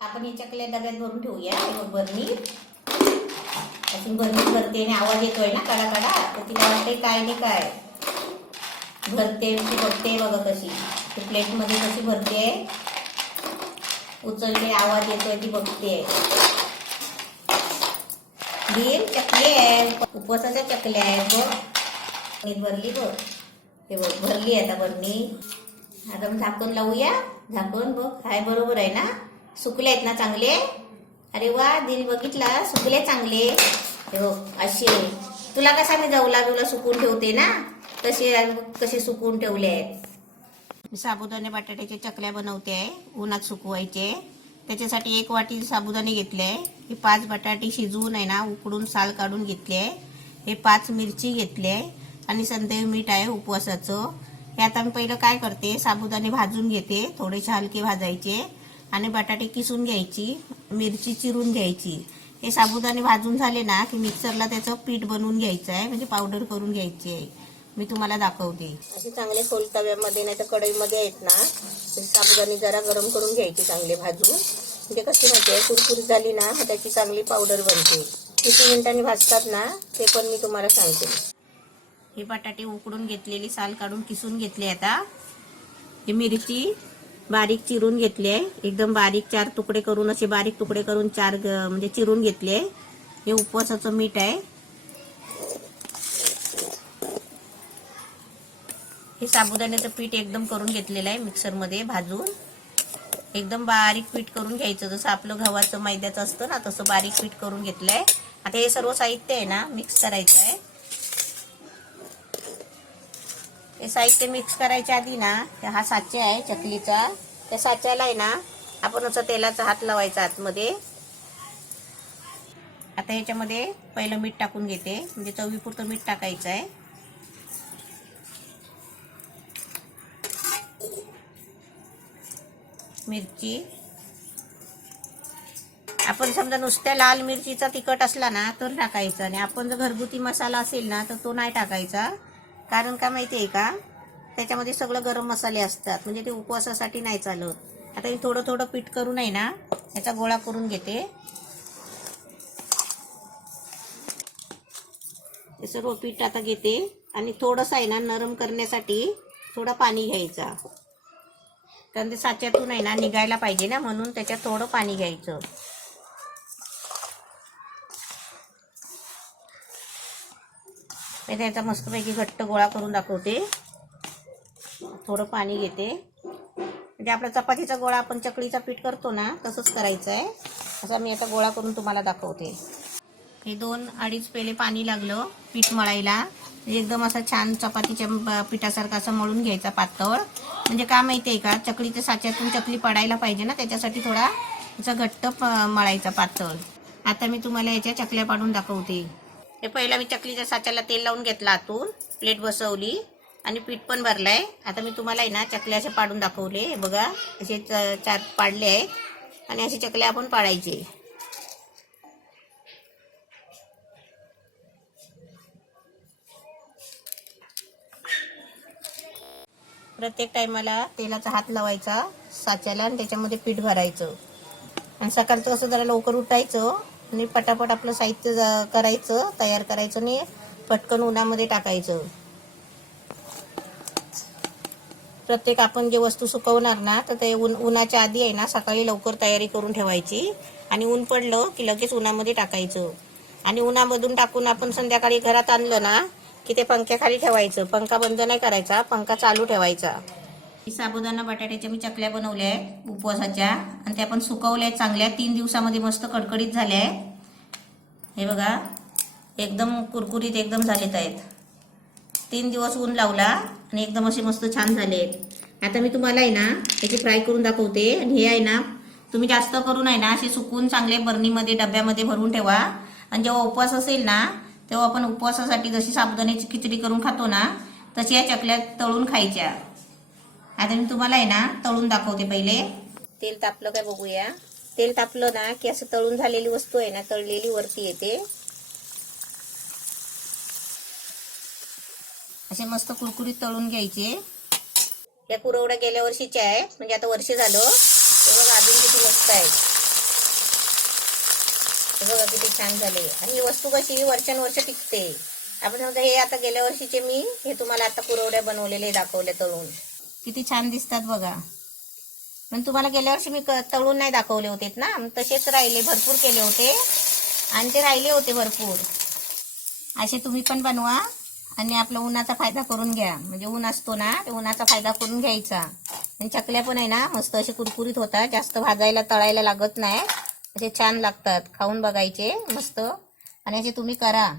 आपण हे चकल्या डब्यात भरून ठेवूया. बरणी अशी बरणी भरते आणि आवाज येतोय ना कडा कडा, तर तिला वाटते काय नाही काय भरते. ती बघते बघा कशी ती प्लेट मध्ये कशी भरते, उचलते आवाज येतोय ती बघते. ही चकली आहे, उपवासाच्या चकल्या आहेत बघ. भरली बघ, हे बघ भरली आता बरणी. आता झाकण लावूया. झाकण बघ हाय बरोबर आहे ना, सुकले आहेत ना चांगले. अरे वा दिल बघितला, सुकले चांगले. हे बघ असे तुला कसा मी जवला तुला सुकून ठेवते ना, तसे कसे सुकून ठेवले आहेत. साबुदाणे बटाट्याच्या चकल्या बनवते आहे, उन्हात सुकवायचे. त्याच्यासाठी 1 वाटी साबुदाणे घेतले आहे. हे 5 बटाटे शिजवून आहे ना उकडून साल काढून घेतले आहे. हे 5 मिरची घेतली आहे आणि संदेव मीठ आहे उपवासाचं. हे आता मी पहिलं काय करते, साबुदाणे भाजून घेते, थोडेसे हलके भाजायचे आणि बटाटे किसून घ्यायची, मिरची चिरून घ्यायची. हे साबुदाणे भाजून झाले ना की मिक्सरला त्याचं पीठ बनवून घ्यायचं आहे, म्हणजे पावडर करून घ्यायची आहे. मी तुम्हाला दाखवते. असे चांगले खोल तव्यामध्ये नाही तर कढईमध्ये आहेत ना, साबुदाणे जरा गरम करून घ्यायची चांगले भाजून. म्हणजे कशी माहिती कुरकुरीत झाली ना मग त्याची चांगली पावडर बनते. किती मिनिटांनी भाजतात ना ते पण मी तुम्हाला सांगते. हे बटाटे उकडून घेतलेली साल काढून किसून घेतले. आता ही मिरची बारीक चिरून घेतली आहे, एकदम बारीक 4 तुकडे करून, असे बारीक तुकडे करून 4 म्हणजे चिरून घेतले. हे उपवासाचं मीठ आहे. हे साबुदाण्याचं पीठ एकदम करून घेतलेलं आहे मिक्सरमध्ये भाजून. एकदम बारीक पीठ करून घ्यायचं, जसं आपलं गव्हाचं मैद्याचं असतं ना तसं बारीक पीठ करून घेतलंय. आता हे सर्व साहित्य आहे ना मिक्स करायचं आहे. हे साहित्य मिक्स करायच्या आधी ना हा साचा आहे चकलीचा, त्या साच्याला आहे ना आपण असं तेलाचा हात लावायचा आतमध्ये. आता याच्यामध्ये पहिलं मीठ टाकून घेते, म्हणजे चवीपुरतं मीठ टाकायचं आहे. मिरची आपण समजा नुसत्या लाल मिरचीचा तिखट असला ना तर टाकायचा, आणि आपण जर घरगुती मसाला असेल ना तर तो नाही टाकायचा. कारण का माहिती आहे का, त्याच्यामध्ये सगळं गरम मसाले असतात, म्हणजे ते उपवासासाठी नाही चालत. आता हे थोडं थोडं पीठ करून आहे ना याचा गोळा करून घेते. हे सर्व पीठ आता घेते आणि थोडंसं आहे ना नरम करण्यासाठी थोडं पाणी घ्यायचा, कारण ते साच्यातून आहे ना निघायला पाहिजे ना, म्हणून त्याच्यात थोडं पाणी घ्यायचं. त्याचा मस्तपैकी घट्ट गोळा करून दाखवते. थोडं पाणी घेते, म्हणजे आपला चपातीचा गोळा आपण चकलीचा पीठ करतो ना तसंच करायचं आहे. असा मी आता गोळा करून तुम्हाला दाखवते. हे 2-2.5 पेले पाणी लागलं पीठ मळायला. एकदम असा छान चपातीच्या पिठासारखा असं मळून घ्यायचा पातळ. म्हणजे का माहिती आहे का, चकलीच्या साच्यातून चकली पडायला पाहिजे ना, त्याच्यासाठी थोडा असा घट्ट मळायचा पातळ. आता मी तुम्हाला याच्या चकल्या पाडून दाखवते. हे पहिला मी चकलीच्या साच्याला तेल लावून घेतला, आतून प्लेट बसवली आणि पीठ पण भरलंय. आता मी तुम्हाला आहे ना चकल्या असे पाडून दाखवले. हे बघा असे 4 पाडले आहेत आणि अशी चकल्या आपण पाडायचे. प्रत्येक टायमाला तेलाचा हात लावायचा साच्याला आणि त्याच्यामध्ये पीठ भरायचं. आणि सकाळचं असं जरा लवकर उठायचं आणि पटापट आपलं साहित्य करायचं, तयार करायचं आणि पटकन उन्हामध्ये टाकायचं. प्रत्येक आपण जे वस्तू सुकवणार ना तर ते उन्हाच्या आधी आहे ना सकाळी लवकर तयारी करून ठेवायची, आणि ऊन पडलं की लगेच उन्हामध्ये टाकायचं. आणि उन्हामधून टाकून आपण संध्याकाळी घरात आणलं ना की ते पंख्याखाली ठेवायचं. पंखा बंद नाही करायचा, पंखा चालू ठेवायचा. साबुदाणा बटाट्याच्या मी चकल्या बनवल्या आहेत उपवासाच्या, आणि त्या पण सुकवल्या आहेत चांगल्या. 3 दिवसामध्ये मस्त कडकडीत झाल्या आहेत. हे बघा एकदम कुरकुरीत एकदम झालेत आहेत. 3 दिवस ऊन लावला आणि एकदम असे मस्त छान झाले आहेत. आता मी तुम्हाला आहे ना याची फ्राय करून दाखवते. आणि हे आहे ना तुम्ही जास्त करून आहे ना असे सुकून चांगले बरणीमध्ये डब्यामध्ये भरून ठेवा. आणि जेव्हा उपवास असेल ना तेव्हा आपण उपवासासाठी जशी साबुदाण्याची खिचडी करून खातो ना तशी या चकल्या तळून खायच्या. आता मी तुम्हाला आहे ना तळून दाखवते. पहिले तेल तापलं काय बघूया. तेल तापलं ना की असं तळून झालेली वस्तू आहे ना तळलेली वरती येते. असे मस्त कुरकुरीत तळून घ्यायचे. या कुरवड्या गेल्या वर्षीच्या आहे, म्हणजे आता वर्ष झालं. ते बघा अजून किती मस्त आहे. हे बघा किती छान झाले. आणि ही वस्तू कशी वर्षानुवर्ष टिकते. आपण समजा हे आता गेल्या वर्षीचे मी हे तुम्हाला आता कुरवड्या बनवलेले दाखवले तळून. किती छान दिसतात बघा. पण तुम्हाला गेल्या वर्षी मी तळून नाही दाखवले होते ना, तसेच राहिले, भरपूर केले होते आणि ते राहिले होते भरपूर. असे तुम्ही पण बनवा आणि आपला उन्हाचा फायदा करून घ्या. म्हणजे ऊन असतो ना, ते उन्हाचा फायदा करून घ्यायचा. आणि चकल्या पण आहे ना मस्त असे कुरकुरीत होतात, जास्त भाजायला तळायला लागत नाही, असे छान लागतात. खाऊन बघायचे मस्त आणि असे तुम्ही करा.